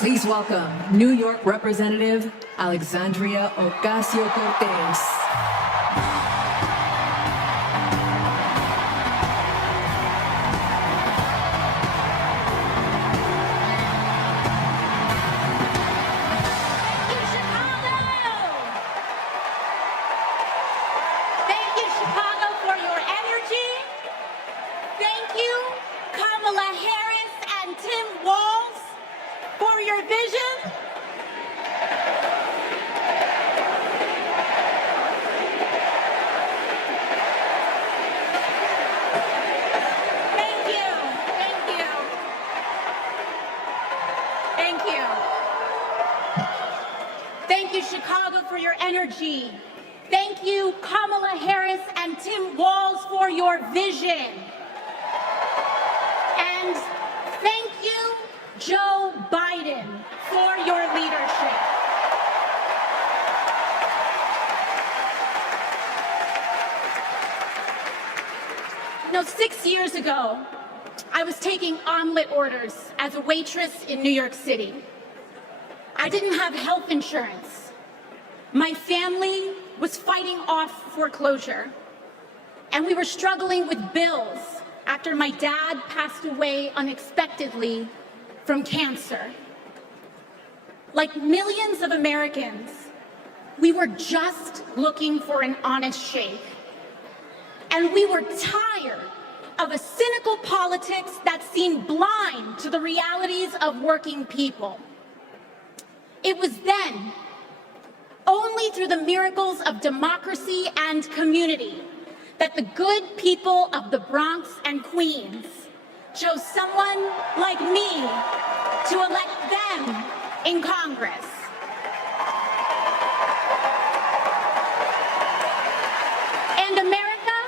Please welcome New York Representative Alexandria Ocasio-Cortez. Your vision. Thank you. Thank you. Thank you. Thank you, Chicago, for your energy. Thank you, Kamala Harris and Tim Walz, for your vision. And thank you, Joe Biden, for your leadership. You know, 6 years ago, I was taking omelet orders as a waitress in New York City. I didn't have health insurance. My family was fighting off foreclosure, and we were struggling with bills after my dad passed away unexpectedly from cancer. Like millions of Americans, we were just looking for an honest shake. And we were tired of a cynical politics that seemed blind to the realities of working people. It was then, only through the miracles of democracy and community, that the good people of the Bronx and Queens chose someone like me to elect them in Congress. And America,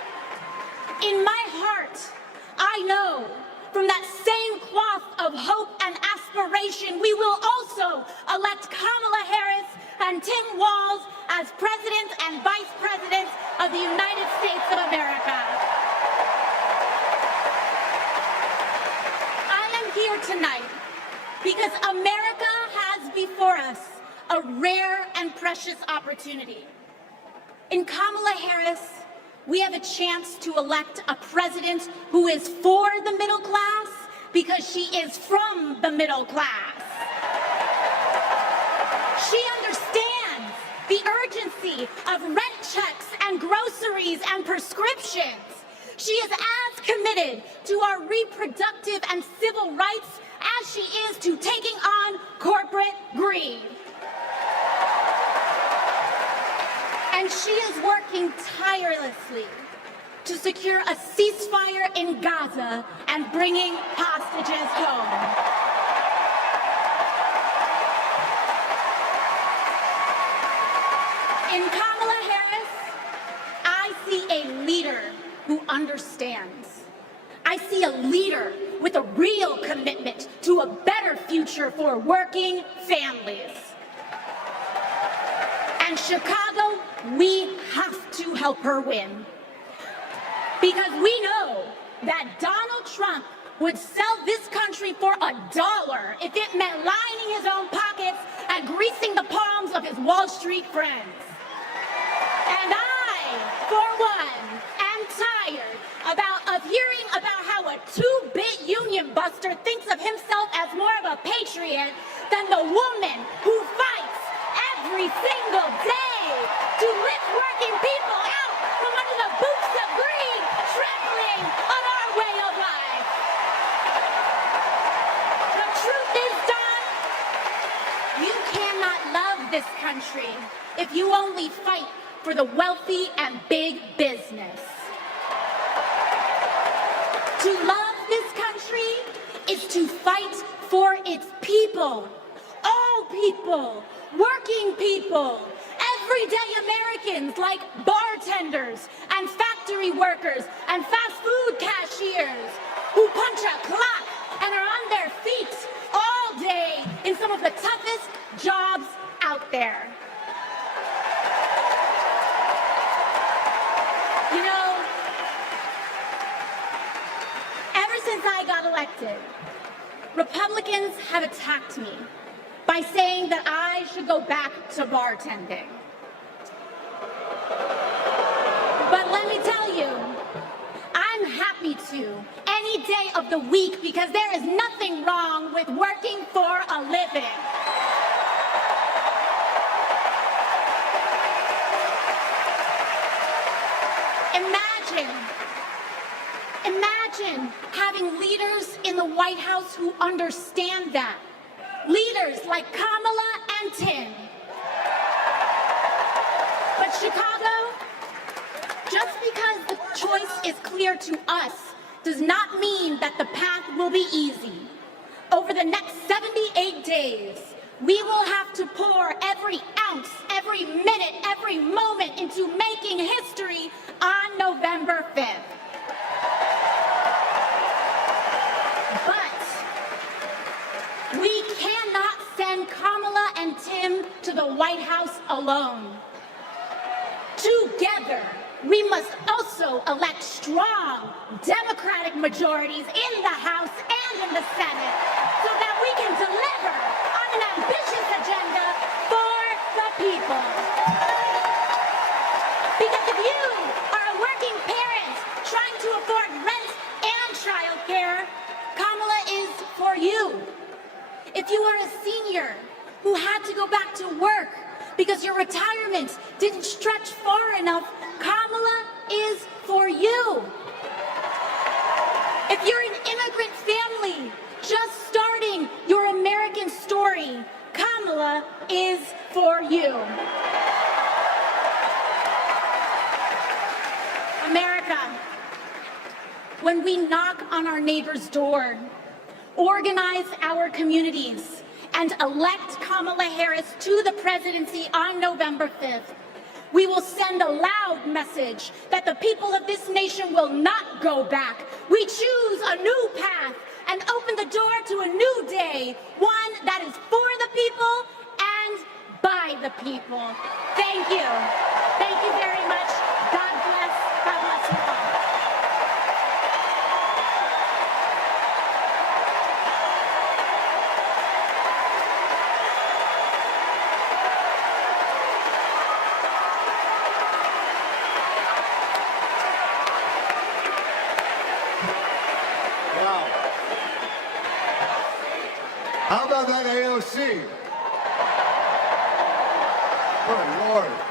in my heart, I know from that same cloth of hope and aspiration, we will also elect Kamala Harris and Tim Walz as President and Vice President of the United States of America. Here tonight because America has before us a rare and precious opportunity. In Kamala Harris, we have a chance to elect a president who is for the middle class because she is from the middle class. She understands the urgency of rent checks and groceries and prescriptions. She is as committed to our reproductive and civil rights as she is to taking on corporate greed. And she is working tirelessly to secure a ceasefire in Gaza and bringing hostages home. In Kamala Harris, I see a leader who understands. I see a leader with a real commitment to a better future for working families. And Chicago, we have to help her win. Because we know that Donald Trump would sell this country for $1 if it meant lining his own pockets and greasing the palms of his Wall Street friends. And I, for one, tired of hearing about how a two-bit union buster thinks of himself as more of a patriot than the woman who fights every single day to lift working people out from under the boots of greed, trampling on our way of life. The truth is, Don, you cannot love this country if you only fight for the wealthy and big business. To love this country is to fight for its people, all people, working people, everyday Americans like bartenders and factory workers and fast food cashiers who punch a clock and are on their feet all day in some of the toughest jobs out there. You know, ever since I got elected, Republicans have attacked me, by saying that I should go back to bartending. But let me tell you, I'm happy to any day of the week because there is nothing wrong with working for a living. Imagine having leaders in the White House who understand that. Leaders like Kamala and Tim. But Chicago, just because the choice is clear to us does not mean that the path will be easy. Over the next 78 days, we will have to pour every ounce, every minute, every moment into making history on November 5th. But we cannot send Kamala and Tim to the White House alone. Together, we must also elect strong Democratic majorities in the House and in the Senate so that we can deliver on an ambitious agenda for the people. Because if you are a working parent trying to afford rent and childcare, Kamala is for you. If you are a senior who had to go back to work because your retirement didn't stretch far enough, Kamala is for you. If you're an immigrant family just starting your American story, Kamala is for you. America, when we knock on our neighbor's door, organize our communities, and elect Kamala Harris to the presidency on November 5th, we will send a loud message that the people of this nation will not go back. We choose a new path and open the door to a new day, one that is for the people and by the people. Thank you. Thank you very much. God bless. God bless you all. Wow. How about that AOC? Good Lord.